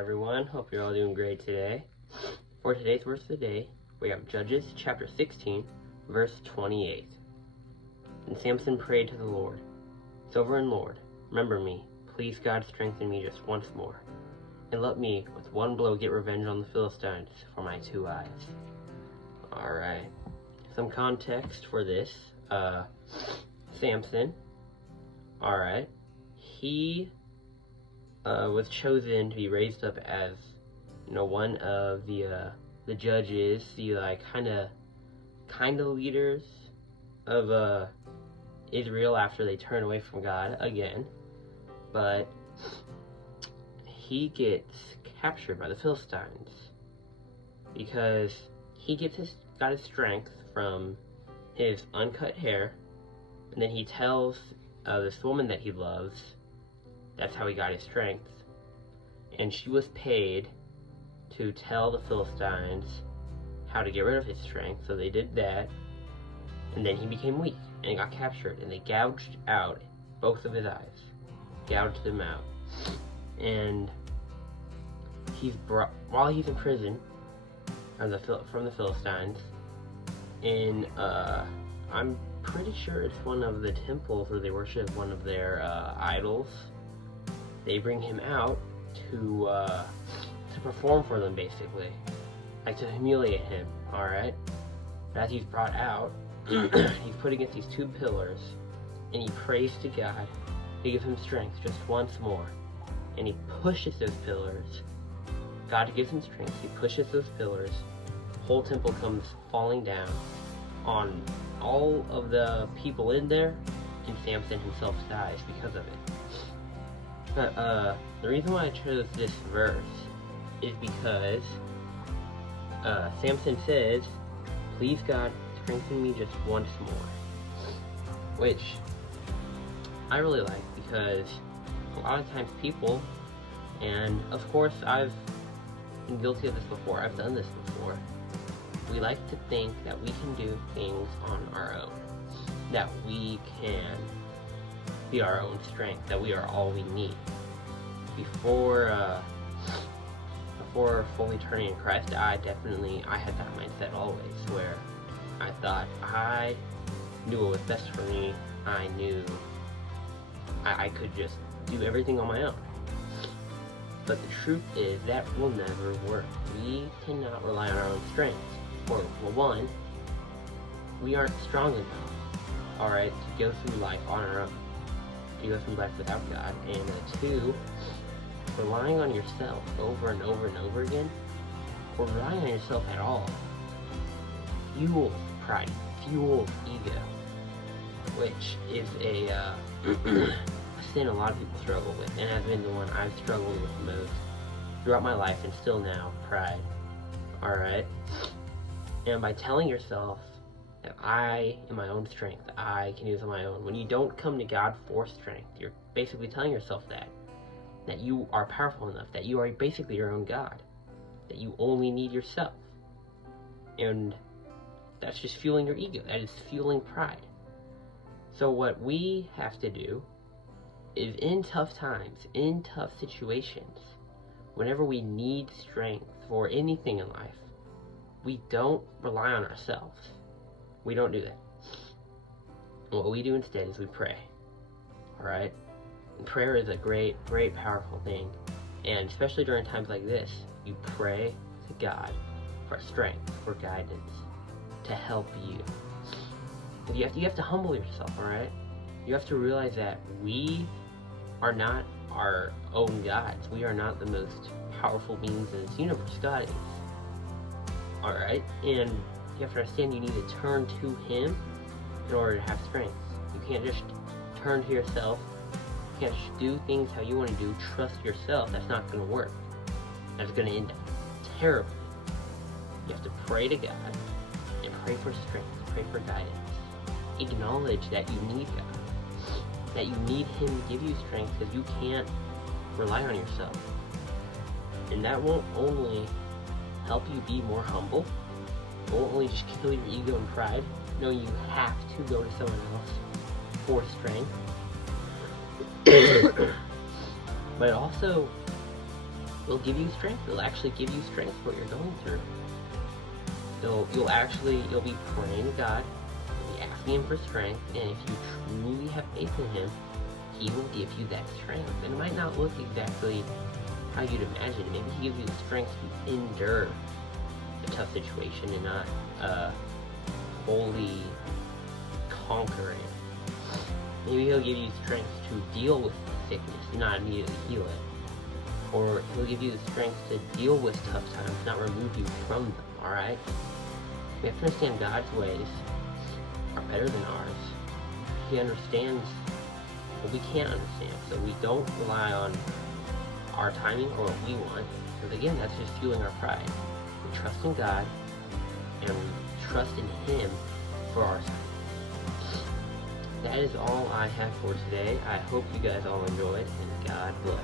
everyone. Hope you're all doing great today. For today's verse of the day, we have Judges chapter 16, verse 28. And Samson prayed to the Lord, Sovereign Lord, remember me. Please, God, strengthen me just once more. And let me, with one blow, get revenge on the Philistines for my 2 eyes. Alright. Some context for this. Samson. Alright. He was chosen to be raised up as, one of the judges, the kind of leaders of Israel after they turn away from God again. But he gets captured by the Philistines because he got his strength from his uncut hair, and then he tells this woman that he loves that's how he got his strength, and she was paid to tell the Philistines how to get rid of his strength, so they did that, and then he became weak and he got captured, and they gouged out both of his eyes, gouged them out, and while he's in prison from the Philistines, in I'm pretty sure it's one of the temples where they worship one of their idols. They bring him out to perform for them, basically, like to humiliate him. All right. As he's brought out, he's put against these 2 pillars, and he prays to God to give him strength just once more. And he pushes those pillars. God gives him strength. He pushes those pillars. Whole temple comes falling down on all of the people in there, and Samson himself dies because of it. But the reason why I chose this verse is because Samson says, please God, strengthen me just once more. Which I really like, because a lot of times people, and of course I've been guilty of this before, I've done this before, we like to think that we can do things on our own, that we can be our own strength, that we are all we need. Before fully turning in Christ, I had that mindset always, where I thought I knew what was best for me. I knew I could just do everything on my own. But the truth is that will never work. We cannot rely on our own strength. Well, one, we aren't strong enough, alright, to go through life on our own, to go through life without God. And 2, relying on yourself over and over and over again, or relying on yourself at all, fuels pride, fuels ego, which is a sin a lot of people struggle with, and has been the one I've struggled with the most throughout my life, and still now, pride. Alright? And by telling yourself that I am my own strength, I can do this on my own, when you don't come to God for strength, you're basically telling yourself that you are powerful enough, that you are basically your own God, that you only need yourself. And that's just fueling your ego, that is fueling pride. So what we have to do is, in tough times, in tough situations, whenever we need strength for anything in life, we don't rely on ourselves. We don't do that. What we do instead is we pray. Alright? Prayer is a great, great, powerful thing. And especially during times like this, you pray to God for strength, for guidance, to help you. And you have to humble yourself, alright? You have to realize that we are not our own gods. We are not the most powerful beings in this universe. God is. Alright? And you have to understand you need to turn to Him in order to have strength. You can't just turn to yourself. You can't just do things how you want to do. Trust yourself. That's not going to work. That's going to end terribly. You have to pray to God and pray for strength. Pray for guidance. Acknowledge that you need God. That you need Him to give you strength, because you can't rely on yourself. And that won't only help you be more humble, it won't only just kill your ego and pride. No, you have to go to someone else for strength. But it also will give you strength. It'll actually give you strength for what you're going through. You'll be praying to God, you'll be asking Him for strength, and if you truly have faith in Him, He will give you that strength. And it might not look exactly how you'd imagine. Maybe He gives you the strength to endure a tough situation and not wholly conquer it. Maybe He'll give you strength to deal with sickness and not immediately heal it. Or He'll give you the strength to deal with tough times, not remove you from them, alright? We have to understand God's ways are better than ours. He understands what we can't understand, so we don't rely on our timing or what we want, because again, that's just fueling our pride. We trust in God, and we trust in Him for our side. That is all I have for today. I hope you guys all enjoyed, and God bless.